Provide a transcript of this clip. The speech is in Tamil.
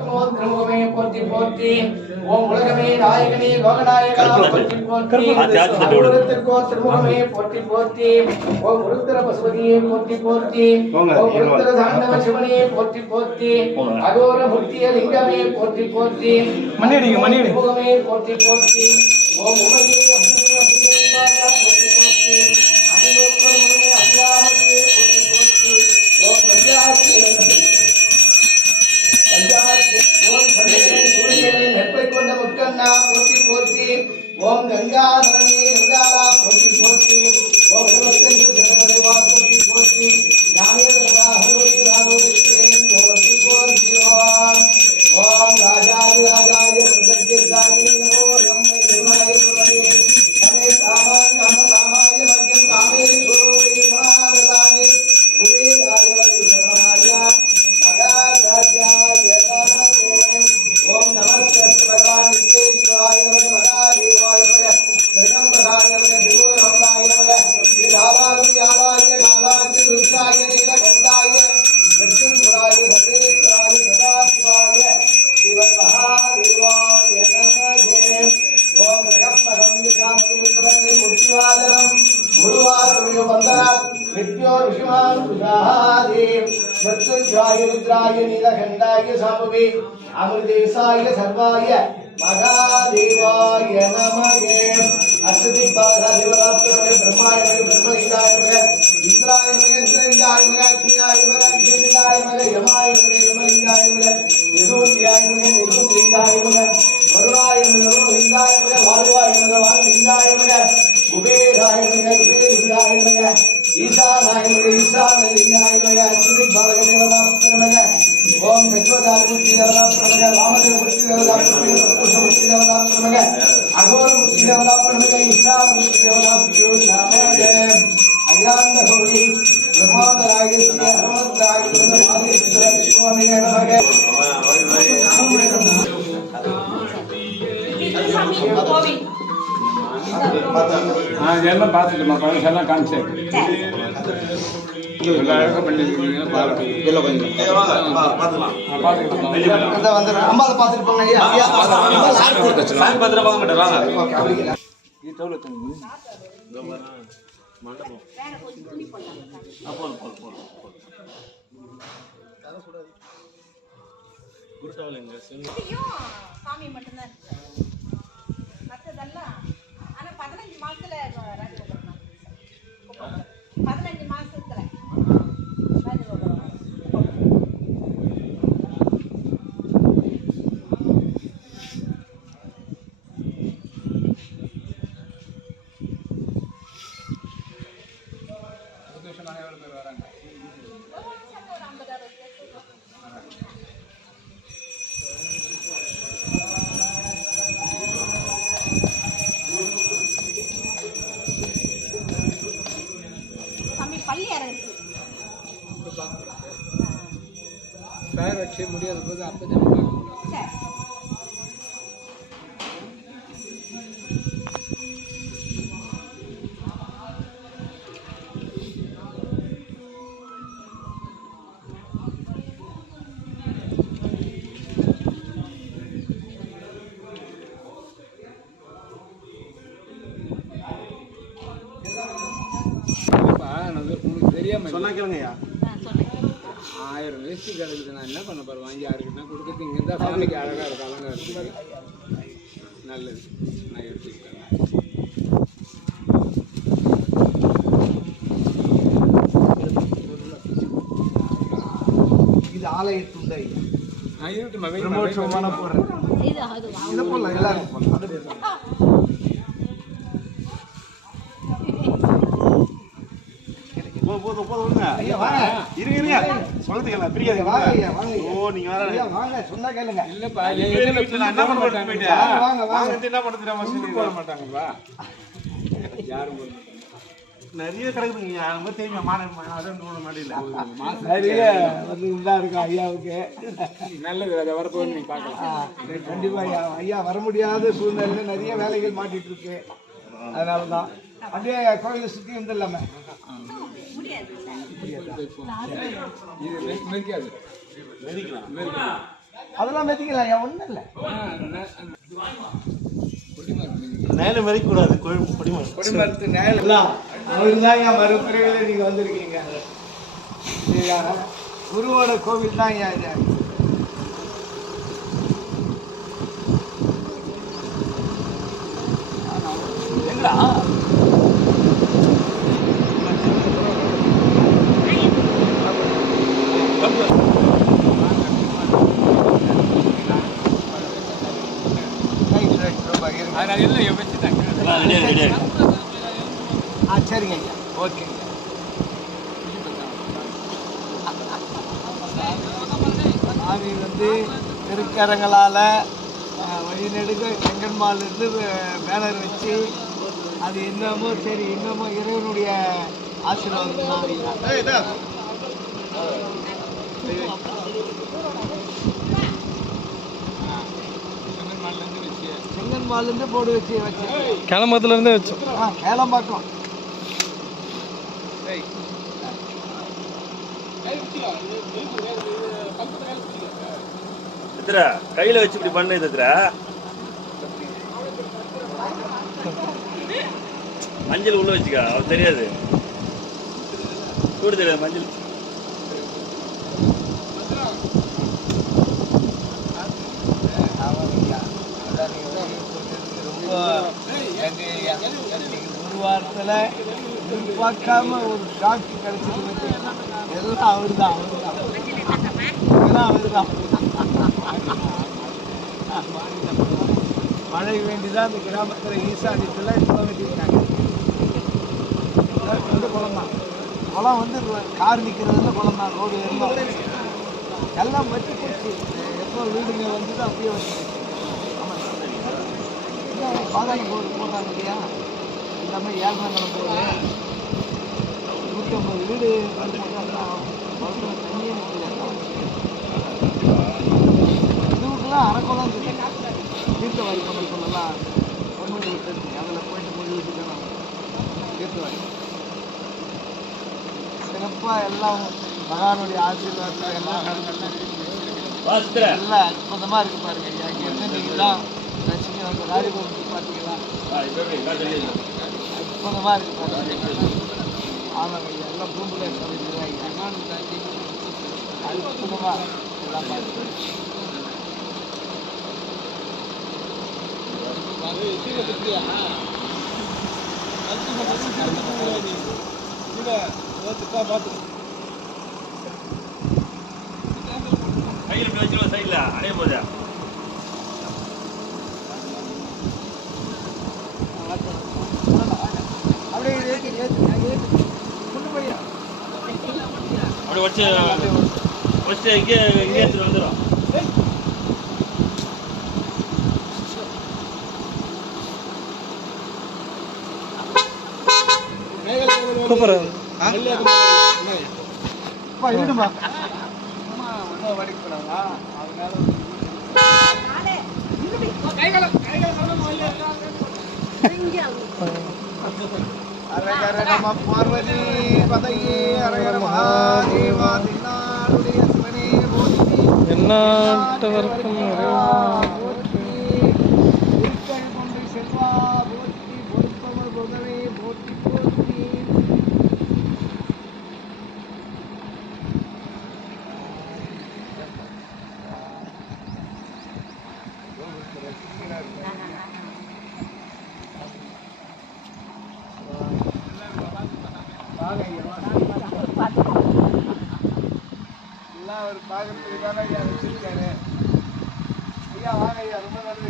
திருமுகமே போற்றி போற்றி ஓம் உலகமே நாயகனே லோகநாயகா போற்றி போற்றி திருமுகத்திற்கோ திருமுகமே போற்றி போற்றி ஓம் உருத்திர பசுபதியே போற்றி போற்றி ஓம் உருத்திர தாண்டவ சிவனே போற்றி போற்றி அகோர முக்திய லிங்கமே போற்றி போற்றி திருமுகமே போற்றி போற்றி ஓம் உமையே போற்றி போற்றி அதிலோக்கர் முழுமை அல்லாமலே போற்றி போற்றி ஓம் நெற்பை கொண்ட முக்கண்ணா போற்றி போற்றி ஓம் கங்காதரனே கங்காரா போற்றி போற்றி ஓம் போற்றி போற்றி போற்றி போற்றி ஓம் ராஜாதி ராஜாய பிரசக்திதாய நமோ எம்மை குருநாய குருவே நமே காமான் காம காமாய மக்கியம் காமேஸ்வரோய மனாததானே குவேதாய சர்வநாய மகாராஜாய நமகே ஓம் நமஸ்தே பகவான் விஸ்வேஸ்வராய நமக மகாதேவாய நமக ஜெகம்பராய நமக திருவரமந்தாய நமக ஸ்ரீ காலாய காலாய ருத்ராய நீலகண்டாய விஷ்ணுராய சதேஸ்வராய சதாசிவாய சிவ மகாதேவாய நமகே ஓம் ஜெகம்பரம் விகாமகேஸ்வரே முக்திவாதனம் குருவாசமிய வந்தனாத் நித்யோ ரிஷிமான் சுஜாதேவ் மத்ஸ்யாய ருத்ராய நீலகண்டாய சாம்பவே அமிர்தேசாய சர்வாய மகாதேவாய நமகே அஷ்டதி பாகாதேவதாப்தரமே பிரம்மாய நமக பிரம்மலிங்காய நமக இந்திராய நமக இந்திரலிங்காய நமக அக்னியாய நமக அக்னிலிங்காய நமக யமாய நமக யமலிங்காய நமக நிருத்தியாய நமக நிருத்திலிங்காய நமக வருணாய நமக வருணலிங்காய நமக வாயுவாய நமக வாயுலிங்காய நமக குபேராய நமக குபேலிங்காய நமக ஈசானாய நமக ஈசானலிங்காய நமக அஷ்டதி பாகாதேவதாப்தரமே நமக ஓம் சத்வதாமூர்த்தி தேவதாப்தரமே நமக வாமதேவமூர்த்தி தேவதாப்தரமே நமக சத்புருஷமூர்த்தி தேவதாப்தரமே நமக அகோரமூர்த்தி தேவதாப்தரமே நமக ஈசானமூர்த்தி தேவதாப்தரமே நமக அகிலாண்ட கௌரி பிரம்மாண்டராய ஸ்ரீ ஹனுமந்தராய மாதேஸ்வர சுவாமியே நமக எல்லாம் பார்த்துட்டுமா பழசெல்லாம் காமிச்சேன் எல்லாருக்கும் பண்ணிருக்கீங்க அம்மாவை பார்த்துட்டு போங்க சாமி மட்டும்தான் மற்றதெல்லாம் ஆனா 15 மாசத்துல 15 மாசத்துல பேர் வச்சு முடியாத போது அப்பதான் பார்க்கணும். தெரியாம சொன்னா கேளுங்கய்யா. 1000 வேஸ்ட் கிடக்குது, நான் என்ன பண்ண போறேன்? வாங்கி யாருக்குன்னா கொடுக்குறது. இங்கே இருந்தால் சாமிக்கு அழகாக இருக்கு, அழகாக இருக்கு, நல்லது. நான் எடுத்துக்கிட்டேன். இது ஆலயத்துண்டை போடுறேன். இதை போடலாம், எல்லாரும் போடலாம். சொன்னா கேளுங்க. நிறைய கிடைக்குதுங்க, தெரியுமா? நிறைய இருக்கு ஐயாவுக்கு. நல்லது, அதை வரப்போது நீங்க பார்க்கலாம். கண்டிப்பா ஐயா வர முடியாத சூழ்நிலையில நிறைய வேலைகள் மாட்டிட்டு இருக்கு. அதனாலதான் அப்படியே கோயிலை சுத்தி வந்துடலாமே. அதெல்லாம் மெதிக்கலாம், ஒன்றும் இல்லை. நேரம் மதிக்க கூடாது. கொடிமரத்து நேரம் அவரு தான் என் மறுபிறவில நீங்க வந்திருக்கீங்க. குருவோட கோவில் தான் ஐயா இது. எங்கடா சரிங்க ஐயா, ஓகே. சாமி வந்து திருக்கரங்களால் வழிநெடுக்க செங்கன்மாலிருந்து பேனர் வச்சு அது இன்னமும் சரி இன்னமும் இறைவனுடைய ஆசீர்வாதம் தான். செங்கன்மாலிருந்து போர்டு வச்சு கிளம்பத்துலேருந்தே வச்சோம். கேளம்பாக்கம் கையில வச்சு இப்படி பண்ணு. மஞ்சள் உள்ள வச்சுக்கா, அவன் தெரியாது, கூட தெரியாது மஞ்சள். ஒரு வாரத்தில் பார்க்காம ஒரு ஷாக்கு கிடைச்சது. எல்லாம் அவரு தான், மழை வேண்டிதான் அந்த கிராமத்தில் ஈசானியத்தில் இப்போ வேண்டியிருக்காங்க. குளம் தான், குளம் வந்து கார் நிற்கிறதுல குளம் தான், ரோடு இருந்தோம் எல்லாம் வச்சு போச்சு. எப்போ வீடுங்க வந்து அப்படியே வந்து பாதாள போர்டு போட்டாங்க இல்லையா, எல்லாமே 7 போகுது. 150 வீடு வந்து குளத்தில் தண்ணியே நிற்கல. இதுவுக்கெல்லாம் அரக்குளம் தீர்த்தவாரி சொல்லலாம் பொன்முடி விட்டு அதில் போயிட்டு மொழி விட்டுக்கணும். தீர்த்தவாரி சிறப்பாக எல்லாம் மகானுடைய ஆசீர்வாதத்தில் எல்லாம் எல்லாம் அற்புதமாக இருக்குது பாருங்க. அங்கேருந்து நீங்கள் தான் ரசிக்க அந்த ராஜகோபுரத்தை பார்த்தீங்களா, அற்புதமாக இருக்குது பாருங்க. ஆமாங்க ஐயா, எல்லாம் பூம்புகார் சமைக்கிறாங்க, அற்புதமாக எல்லாம் பார்த்து கையில் வச்சுருவோம் சைடில் அடைய போதா. அப்படி வச்சு இங்கே எடுத்துட்டு வந்துடும். பார்வதி பதையே அரகர மகாதேவா திருநாளுடைய சிவனே போற்றி. என்னாட்டவர்க்கும் கொண்டு செல்வா போற்றி, பொறுப்பவர் புகழே போற்றி போற்றி. எல்லாம் அவர் பார்க்கறதுக்கு தானே ஐயா வச்சிருக்காரு. ஐயா வாங்க ஐயா, ரொம்ப நன்றி.